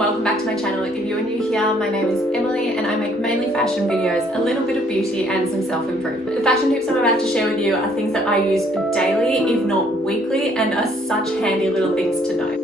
welcome back to my channel. If you are new here, my name is Emily and I make mainly fashion videos, a little bit of beauty and some self-improvement. The fashion tips I'm about to share with you are things that I use daily, if not weekly, and are such handy little things to know.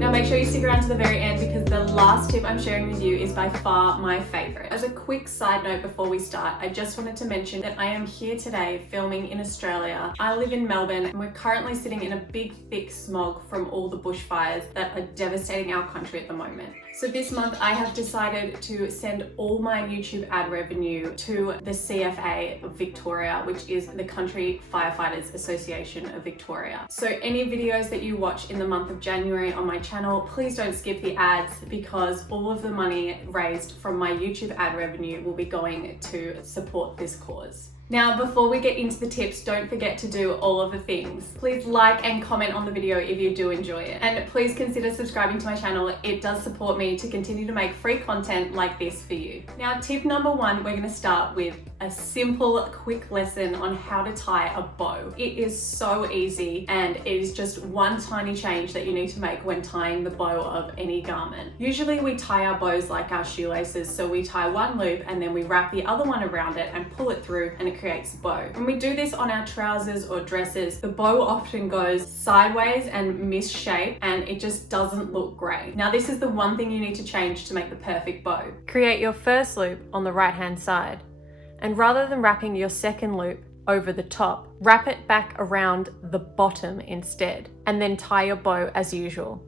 Now make sure you stick around to the very end because the last tip I'm sharing with you is by far my favorite. As a quick side note before we start, I just wanted to mention that I am here today filming in Australia. I live in Melbourne and we're currently sitting in a big thick smog from all the bushfires that are devastating our country at the moment. So this month I have decided to send all my YouTube ad revenue to the CFA of Victoria, which is the Country Firefighters Association of Victoria. So any videos that you watch in the month of January on my channel, please don't skip the ads because all of the money raised from my YouTube ad revenue will be going to support this cause. Now, before we get into the tips, don't forget to do all of the things. Please like and comment on the video if you do enjoy it. And please consider subscribing to my channel. It does support me to continue to make free content like this for you. Now, tip number one, we're gonna start with a simple, quick lesson on how to tie a bow. It is so easy and it is just one tiny change that you need to make when tying the bow of any garment. Usually we tie our bows like our shoelaces, so we tie one loop and then we wrap the other one around it and pull it through and it creates a bow. When we do this on our trousers or dresses, the bow often goes sideways and misshaped and it just doesn't look great. Now this is the one thing you need to change to make the perfect bow. Create your first loop on the right hand side, and rather than wrapping your second loop over the top, wrap it back around the bottom instead, and then tie your bow as usual.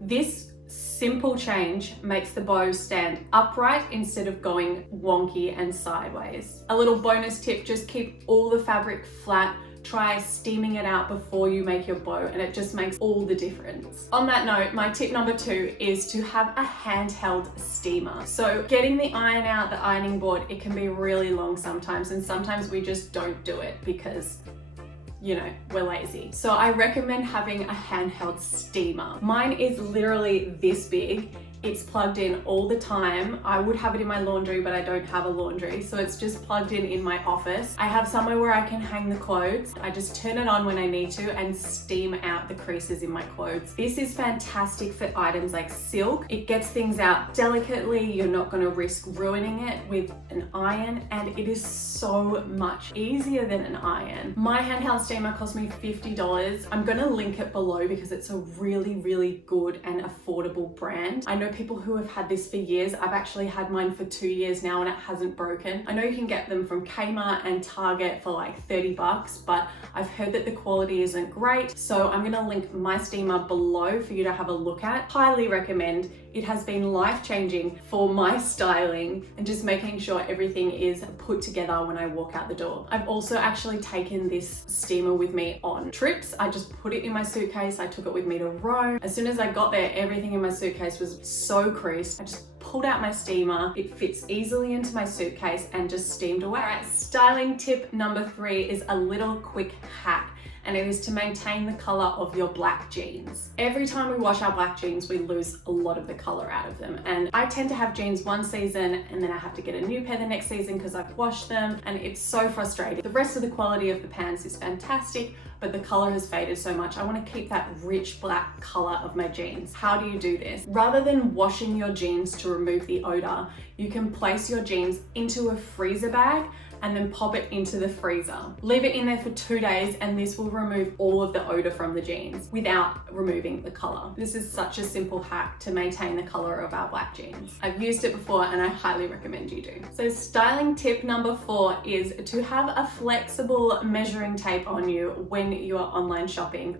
This simple change makes the bow stand upright instead of going wonky and sideways. A little bonus tip, just keep all the fabric flat. Try steaming it out before you make your bow and it just makes all the difference. On that note, my tip number two is to have a handheld steamer. So getting the iron out, the ironing board, it can be really long sometimes, and sometimes we just don't do it because we're lazy. So I recommend having a handheld steamer. Mine is literally this big. It's plugged in all the time. I would have it in my laundry, but I don't have a laundry, so it's just plugged in my office. I have somewhere where I can hang the clothes. I just turn it on when I need to and steam out the creases in my clothes. This is fantastic for items like silk. It gets things out delicately. You're not going to risk ruining it with an iron, and it is so much easier than an iron. My handheld steamer cost me $50. I'm going to link it below because it's a really, really good and affordable brand. I know people who have had this for years. I've actually had mine for 2 years now and it hasn't broken. I know you can get them from Kmart and Target for like 30 bucks, but I've heard that the quality isn't great. So I'm gonna link my steamer below for you to have a look at. Highly recommend. It has been life-changing for my styling and just making sure everything is put together when I walk out the door. I've also actually taken this steamer with me on trips. I just put it in my suitcase. I took it with me to Rome. As soon as I got there, everything in my suitcase was so creased. I just pulled out my steamer. It fits easily into my suitcase and just steamed away. All right, styling tip number three is a little quick hack, and it is to maintain the color of your black jeans. Every time we wash our black jeans, we lose a lot of the color out of them. And I tend to have jeans one season and then I have to get a new pair the next season because I've washed them, and it's so frustrating. The rest of the quality of the pants is fantastic, but the color has faded so much. I want to keep that rich black color of my jeans. How do you do this? Rather than washing your jeans to remove the odor, you can place your jeans into a freezer bag and then pop it into the freezer. Leave it in there for 2 days and this will remove all of the odor from the jeans without removing the color. This is such a simple hack to maintain the color of our black jeans. I've used it before and I highly recommend you do. So styling tip number four is to have a flexible measuring tape on you when you are online shopping.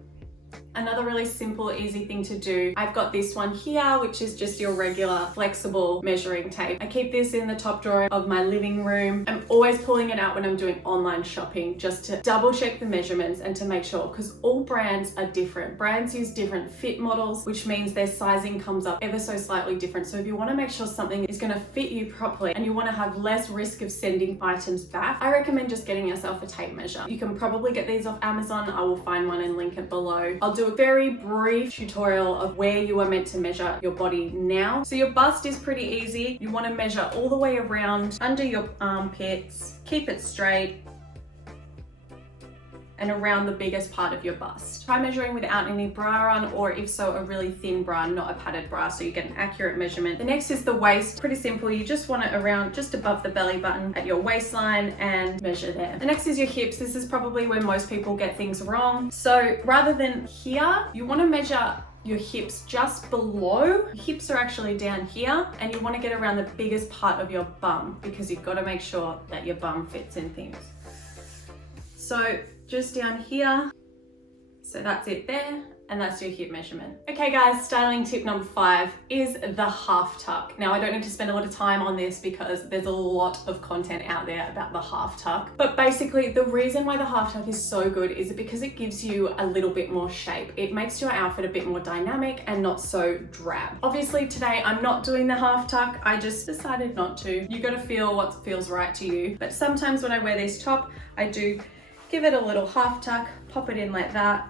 Another really simple, easy thing to do. I've got this one here, which is just your regular flexible measuring tape. I keep this in the top drawer of my living room. I'm always pulling it out when I'm doing online shopping just to double check the measurements and to make sure, because all brands are different. Brands use different fit models, which means their sizing comes up ever so slightly different. So if you want to make sure something is going to fit you properly and you want to have less risk of sending items back, I recommend just getting yourself a tape measure. You can probably get these off Amazon. I will find one and link it below. I'll do a very brief tutorial of where you are meant to measure your body now. So your bust is pretty easy. You want to measure all the way around under your armpits, keep it straight, and around the biggest part of your bust. Try measuring without any bra on, or if so, a really thin bra, not a padded bra, so you get an accurate measurement. The next is the waist. Pretty simple. You just want it around just above the belly button at your waistline and measure there. The next is your hips. This is probably where most people get things wrong. So rather than here, you want to measure your hips just below. Your hips are actually down here, and you want to get around the biggest part of your bum because you've got to make sure that your bum fits in things. So just down here, so that's it there, and that's your hip measurement. Okay guys, styling tip number 5 is the half tuck. Now I don't need to spend a lot of time on this because there's a lot of content out there about the half tuck, but basically the reason why the half tuck is so good is because it gives you a little bit more shape. It makes your outfit a bit more dynamic and not so drab. Obviously today I'm not doing the half tuck, I just decided not to. You gotta feel what feels right to you, but sometimes when I wear this top, I do give it a little half tuck, pop it in like that,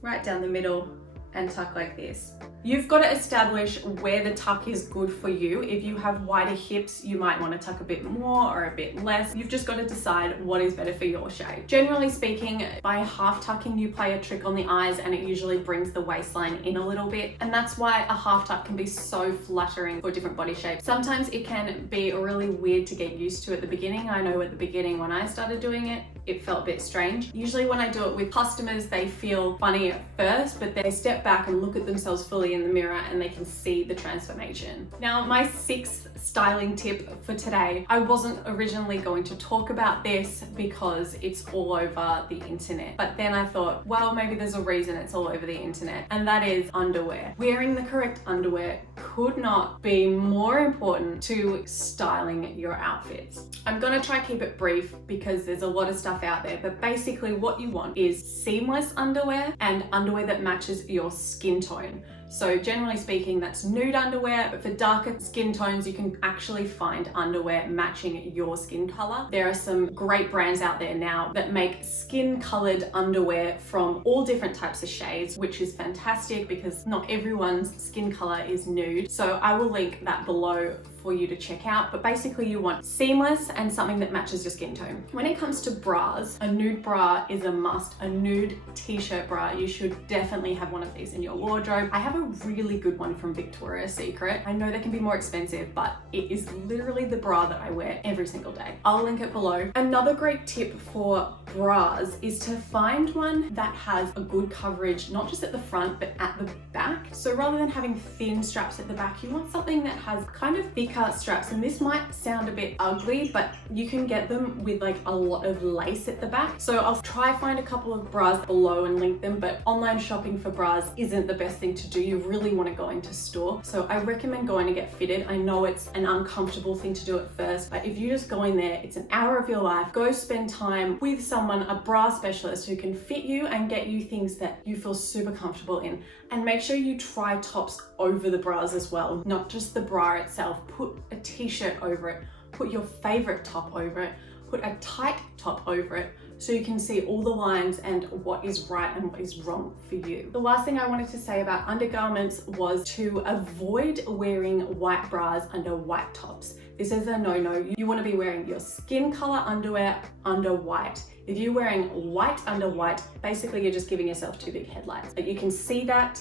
right down the middle, and tuck like this. You've got to establish where the tuck is good for you. If you have wider hips, you might want to tuck a bit more or a bit less. You've just got to decide what is better for your shape. Generally speaking, by half tucking, you play a trick on the eyes and it usually brings the waistline in a little bit. And that's why a half tuck can be so flattering for different body shapes. Sometimes it can be really weird to get used to at the beginning. I know at the beginning when I started doing it, it felt a bit strange. Usually when I do it with customers, they feel funny at first, but they step back and look at themselves fully in the mirror and they can see the transformation. Now, my 6th styling tip for today, I wasn't originally going to talk about this because it's all over the internet. But then I thought, well, maybe there's a reason it's all over the internet, and that is underwear. Wearing the correct underwear could not be more important to styling your outfits. I'm gonna try keep it brief because there's a lot of stuff out there, but basically what you want is seamless underwear and underwear that matches your skin tone. So generally speaking, that's nude underwear, but for darker skin tones, you can actually find underwear matching your skin color. There are some great brands out there now that make skin colored underwear from all different types of shades, which is fantastic because not everyone's skin color is nude. So I will link that below for you to check out, but basically you want seamless and something that matches your skin tone. When it comes to bras, a nude bra is a must. A nude t-shirt bra, you should definitely have one of these in your wardrobe. I have a really good one from Victoria's Secret. I know they can be more expensive, but it is literally the bra that I wear every single day. I'll link it below. Another great tip for bras is to find one that has a good coverage, not just at the front, but at the back. So rather than having thin straps at the back, you want something that has kind of thicker straps. And this might sound a bit ugly, but you can get them with like a lot of lace at the back. So I'll try find a couple of bras below and link them, but online shopping for bras isn't the best thing to do. You really want to go into store. So I recommend going to get fitted. I know it's an uncomfortable thing to do at first, but if you just go in there, it's an hour of your life. Go spend time with someone, a bra specialist who can fit you and get you things that you feel super comfortable in. And make sure you try tops over the bras as well, not just the bra itself. Put a t-shirt over it, put your favorite top over it, put a tight top over it, so you can see all the lines and what is right and what is wrong for you. The last thing I wanted to say about undergarments was to avoid wearing white bras under white tops. This is a no-no. You want to be wearing your skin color underwear under white. If you're wearing white under white, basically you're just giving yourself 2 big headlights. But you can see that.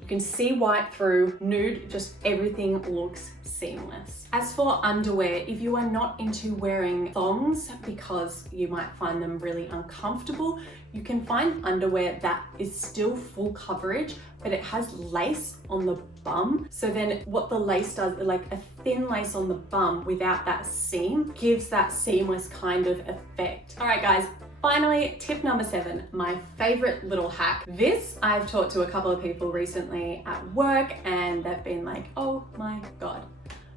You can see white through. Nude, just everything looks seamless. As for underwear, if you are not into wearing thongs because you might find them really uncomfortable, you can find underwear that is still full coverage, but it has lace on the bum. So then what the lace does, like a thin lace on the bum without that seam, gives that seamless kind of effect. All right, guys. Finally, tip number 7, my favorite little hack. This I've taught to a couple of people recently at work and they've been like, oh my God.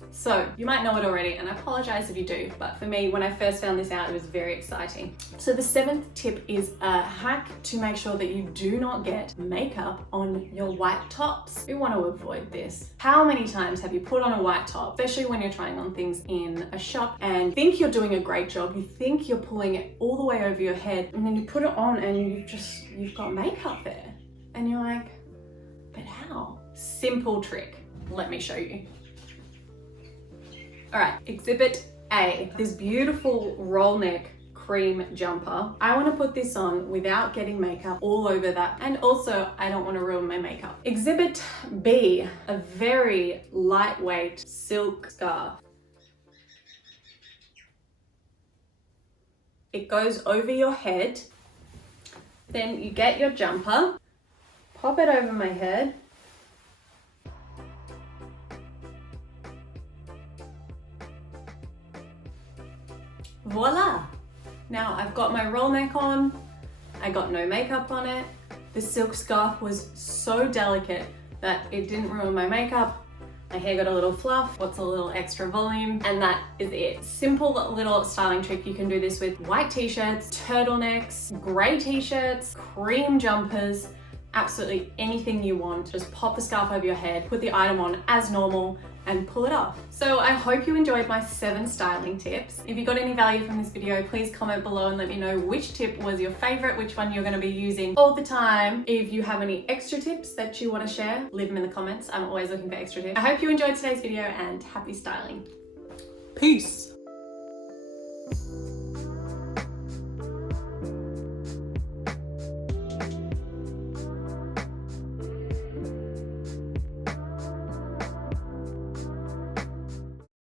So you might know it already, and I apologize if you do, but for me, when I first found this out, it was very exciting. So the 7th tip is a hack to make sure that you do not get makeup on your white tops. We want to avoid this. How many times have you put on a white top, especially when you're trying on things in a shop and think you're doing a great job, you think you're pulling it all the way over your head, and then you put it on and you've got makeup there. And you're like, but how? Simple trick. Let me show you. All right, exhibit A, this beautiful roll neck cream jumper. I want to put this on without getting makeup all over that. And also, I don't want to ruin my makeup. Exhibit B, a very lightweight silk scarf. It goes over your head. Then you get your jumper, pop it over my head. Voila! Now I've got my roll neck on, I got no makeup on it. The silk scarf was so delicate that it didn't ruin my makeup. My hair got a little fluff, what's a little extra volume, and that is it. Simple little styling trick. You can do this with white t-shirts, turtlenecks, gray t-shirts, cream jumpers, absolutely anything you want. Just pop the scarf over your head, put the item on as normal, and pull it off. So I hope you enjoyed my 7 styling tips. If you got any value from this video, please comment below and let me know which tip was your favorite, which one you're gonna be using all the time. If you have any extra tips that you wanna share, leave them in the comments. I'm always looking for extra tips. I hope you enjoyed today's video and happy styling. Peace.